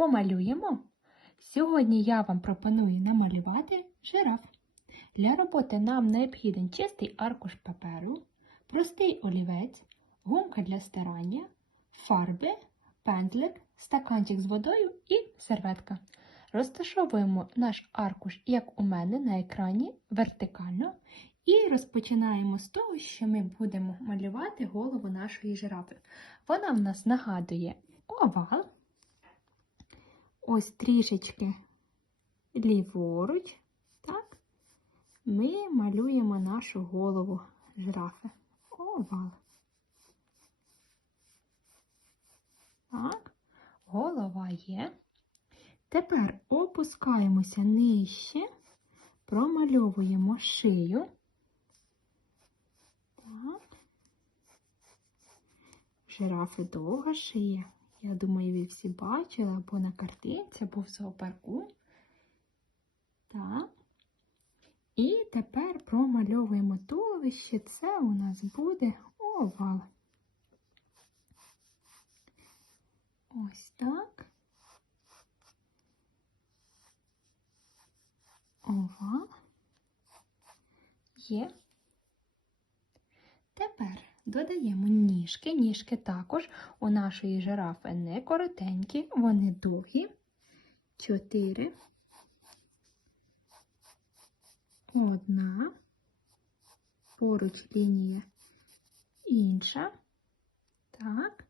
помалюємо. Сьогодні я вам пропоную намалювати жираф. Для роботи нам необхіден чистий аркуш паперу, простий олівець, гумка для стирання, фарби, пензлик, стаканчик з водою і серветка. Розташовуємо наш аркуш, як у мене на екрані, вертикально. І розпочинаємо з того, що ми будемо малювати голову нашої жирафи. Вона в нас нагадує овал. Ось трішечки ліворуч, так, ми малюємо нашу голову жирафи. Овал. Так, голова є. Тепер опускаємося нижче, промальовуємо шию. Так. Жирафи довга шия. Я думаю, ви всі бачили або на картинці, або в зоопарку. Так. І тепер промальовуємо туловище. Це у нас буде овал. Ось так. Овал. Є. Тепер додаємо ніжки. Ніжки також у нашої жирафи не коротенькі, вони довгі. Чотири. Одна. Поруч лінія інша. Так.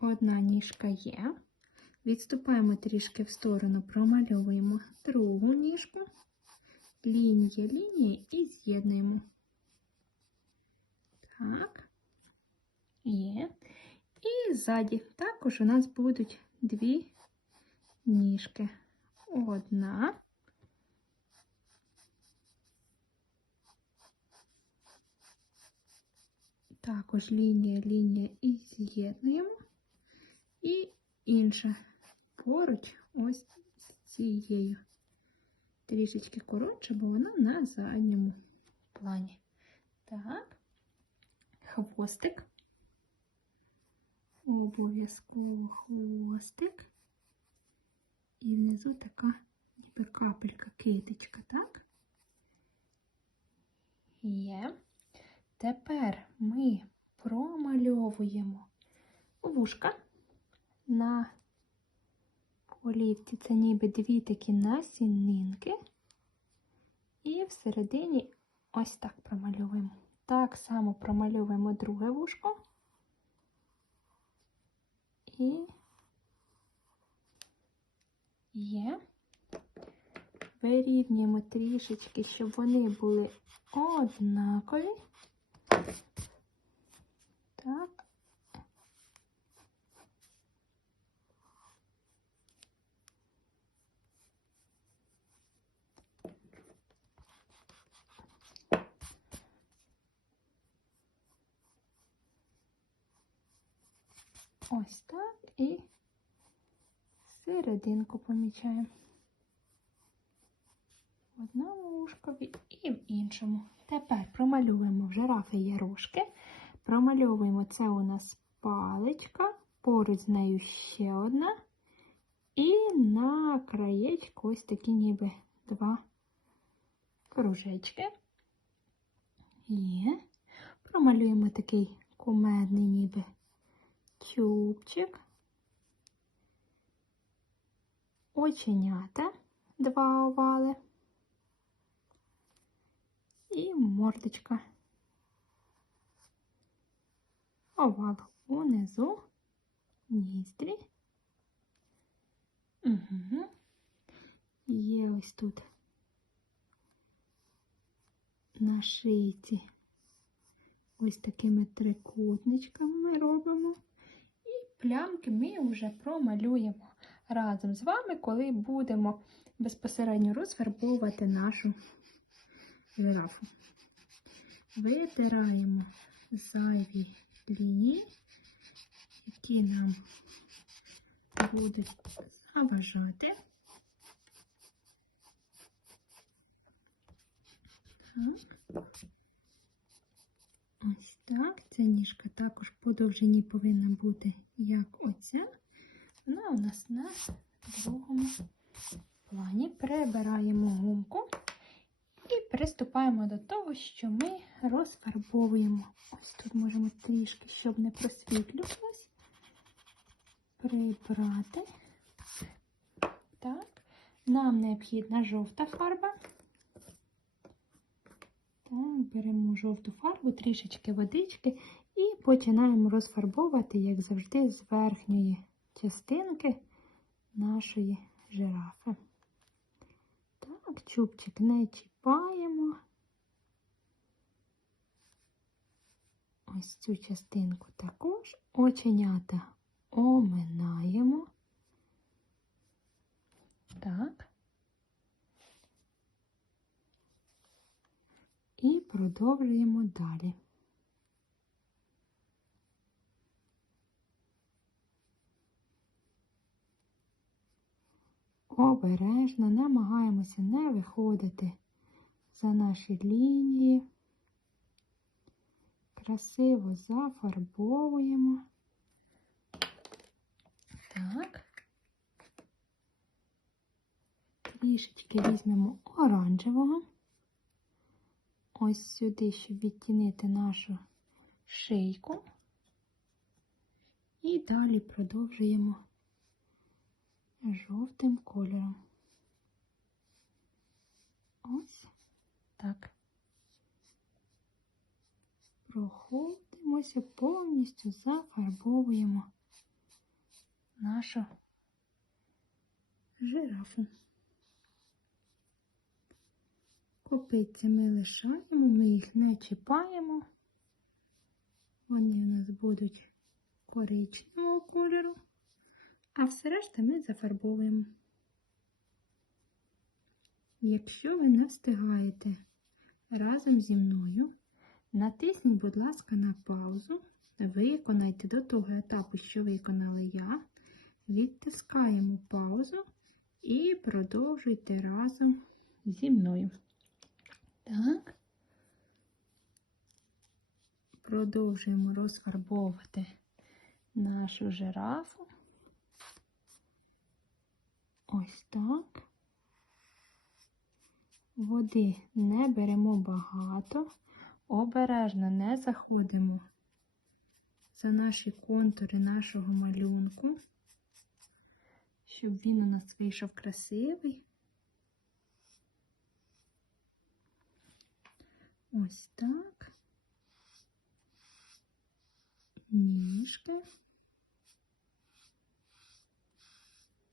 Одна ніжка є. Відступаємо трішки в сторону, промальовуємо другу ніжку, лінія, лінія і з'єднуємо. Так, є. І ззаді також у нас будуть дві ніжки. Одна. Також лінія, лінія і з'єднуємо. І інша поруч ось з цією. Трішечки коротше, бо вона на задньому плані. Так хвостик. Обов'язково хвостик. І внизу така ніби капелька, китичка, так? Є. Тепер ми промальовуємо вушка на олівці. Це ніби дві такі насінинки. І всередині ось так промальовуємо. Так само промальовуємо друге вушко і є. Вирівнюємо трішечки, щоб вони були однакові. Так. Ось так і серединку помічаємо. В одному вушкові і в іншому. Тепер промалюємо в жирафи є рожки. Промальовуємо це у нас паличка, поруч з нею ще одна. І на краєчку ось такі ніби два кружечки. Є. Промалюємо такий кумедний ніби чубчик, оченята, два овали і мордочка. Овал унизу, ніздрі. Угу. Є ось тут на шийці ось такими трикутничками ми робимо плямки ми вже промалюємо разом з вами, коли будемо безпосередньо розфарбовувати нашу жирафу. Витираємо зайві лінії, які нам будуть заважати. Так. Так. Ця ніжка також по довжині повинна бути як оця. Вона у нас на другому плані. Прибираємо гумку і приступаємо до того, що ми розфарбовуємо. Ось тут можемо трішки, щоб не просвітлювалось, прибрати. Так, нам необхідна жовта фарба. Беремо жовту фарбу, трішечки водички і починаємо розфарбовувати, як завжди, з верхньої частинки нашої жирафи. Так, чубчик не чіпаємо. Ось цю частинку також оченята оминаємо. Так. І продовжуємо далі. Обережно намагаємося не виходити за наші лінії. Красиво зафарбовуємо. Так. Трішечки візьмемо оранжевого. Ось сюди, щоб відтінити нашу шийку. І далі продовжуємо жовтим кольором. Ось так. Проходимося, повністю зафарбовуємо нашу жирафу. Копиці ми лишаємо, ми їх не чіпаємо. Вони у нас будуть коричневого кольору, а все решта ми зафарбовуємо. Якщо ви не встигаєте разом зі мною, натисніть, будь ласка, на паузу, виконайте до того етапу, що виконала я, відтискаємо паузу і продовжуйте разом зі мною. Так. Продовжуємо розфарбовувати нашу жирафу. Ось так. Води не беремо багато, обережно не заходимо за наші контури нашого малюнку, щоб він у нас вийшов красивий. Ось так. Ніжки.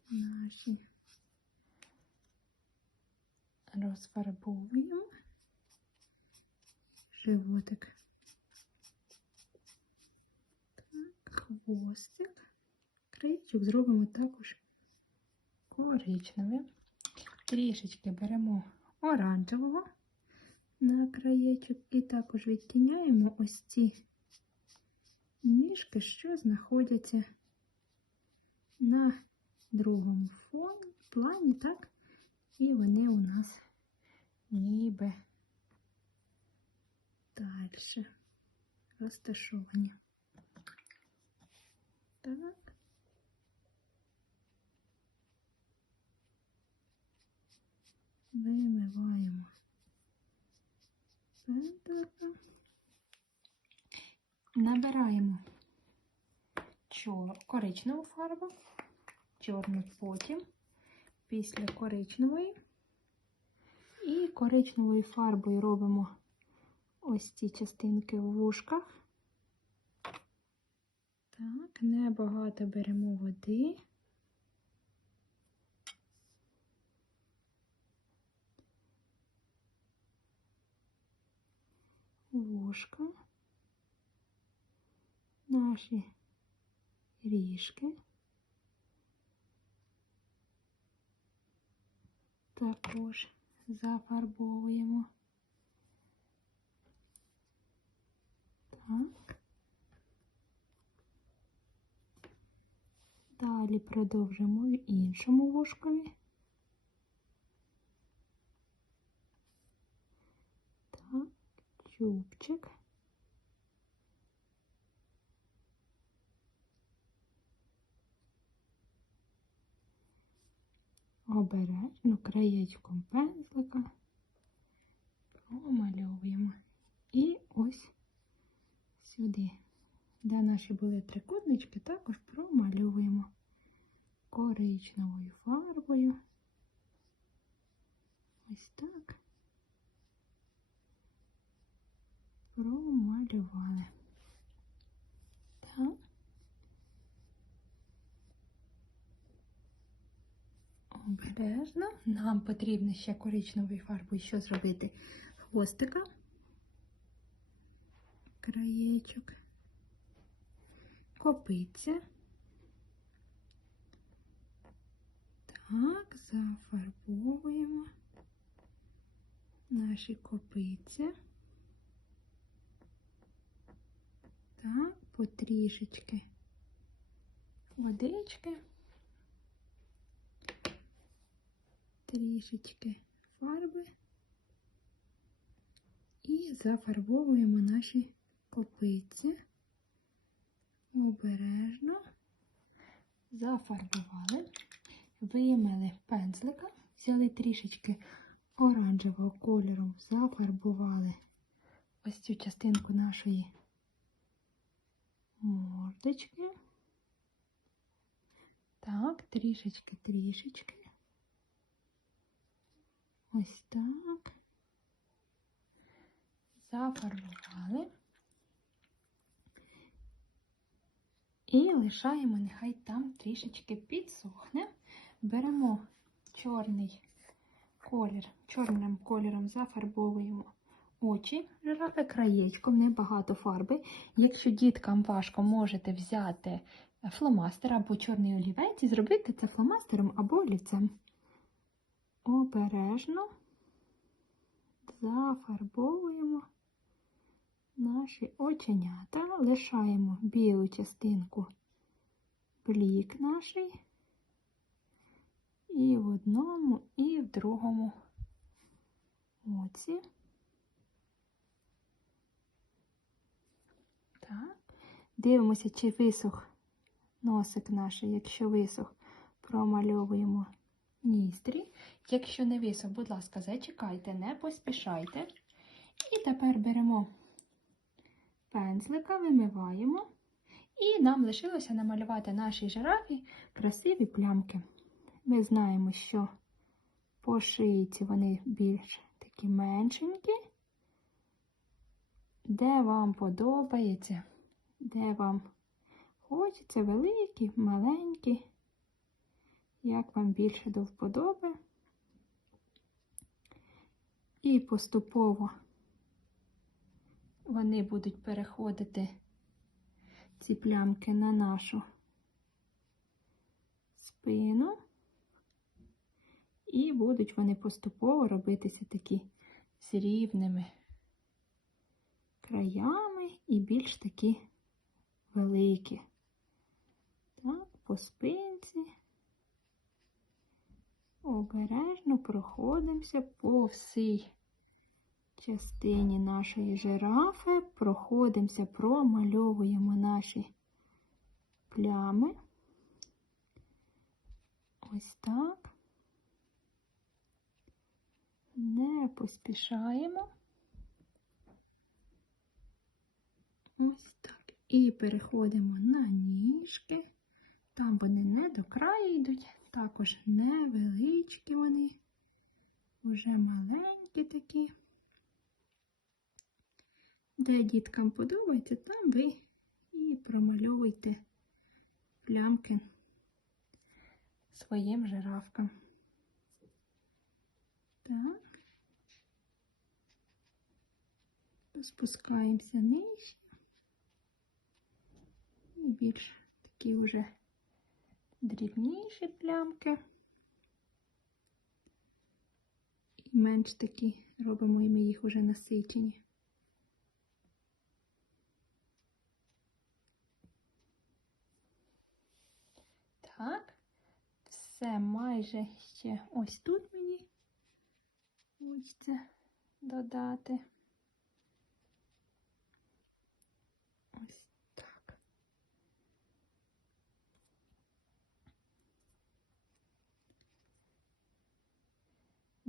Наші розфарбовуємо животик. Так, хвостик. Краєчок зробимо також коричневим. Трішечки беремо оранжевого на краєчок і також відтіняємо ось ці ніжки, що знаходяться на другому фоні, плані, так? І вони у нас ніби далі розташовані. Так. Вимиваємо Набираємо коричневу фарбу, чорну потім, після коричневої. І коричневою фарбою робимо ось ці частинки в вушках. Так, небагато беремо води. Вушка, наші ріжки. Також зафарбовуємо. Так. Далі продовжимо в іншому вушкові. Так, чубчик. обережно краєчком пензлика промальовуємо. І ось сюди, де наші були трикутнички, також промальовуємо коричневою фарбою. Ось так. Промалювали. Так. Обережно. Нам потрібно ще коричневою фарбою що зробити? Хвостика, краєчок, копиця. Так, зафарбовуємо наші копиця. Так, потрішечки. Водички. трішечки фарби. І зафарбовуємо наші копиці. Обережно. Зафарбували, вимили пензлика, взяли трішечки оранжевого кольору, зафарбували ось цю частинку нашої мордочки. Так, трішечки, трішечки. Ось так. Зафарбували. І лишаємо, нехай там трішечки підсохне. Беремо чорний колір, чорним кольором зафарбовуємо очі, жирафи краєчком, небагато фарби. Якщо діткам важко, можете взяти фломастер або чорний олівець і зробити це фломастером або олівцем обережно зафарбовуємо наші оченята, лишаємо білу частинку блік наший і в одному, і в другому оці. Дивимося, чи висох носик наш, якщо висох, промальовуємо ністрі. Якщо не висох, будь ласка, зачекайте, не поспішайте. І тепер беремо пензлика, вимиваємо. І нам лишилося намалювати нашій жирафі красиві плямки. Ми знаємо, що по шийці вони більш такі меншенькі. Де вам подобається, де вам хочеться? Великі, маленькі? Як вам більше до вподоби. І поступово вони будуть переходити ці плямки на нашу спину, і будуть вони поступово робитися такі з рівними краями і більш такі великі. Так, по спинці обережно проходимося по всій частині нашої жирафи, проходимося, промальовуємо наші плями. Ось так. Не поспішаємо. Ось так. І переходимо на ніжки. Там вони не до краю йдуть. Також невеличкі вони, вже маленькі такі. Де діткам подобається, там ви і промальовуйте плямки своїм жирафкам. Так, спускаємося нижче і більш такі вже дрібніші плямки. І менш такі робимо і ми їх уже насичені. Так, все майже ще ось тут мені хочеться додати.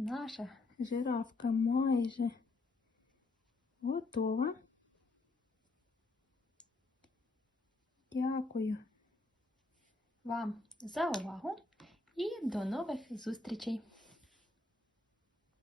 Наша жирафка майже готова. Дякую вам за увагу і до нових зустрічей!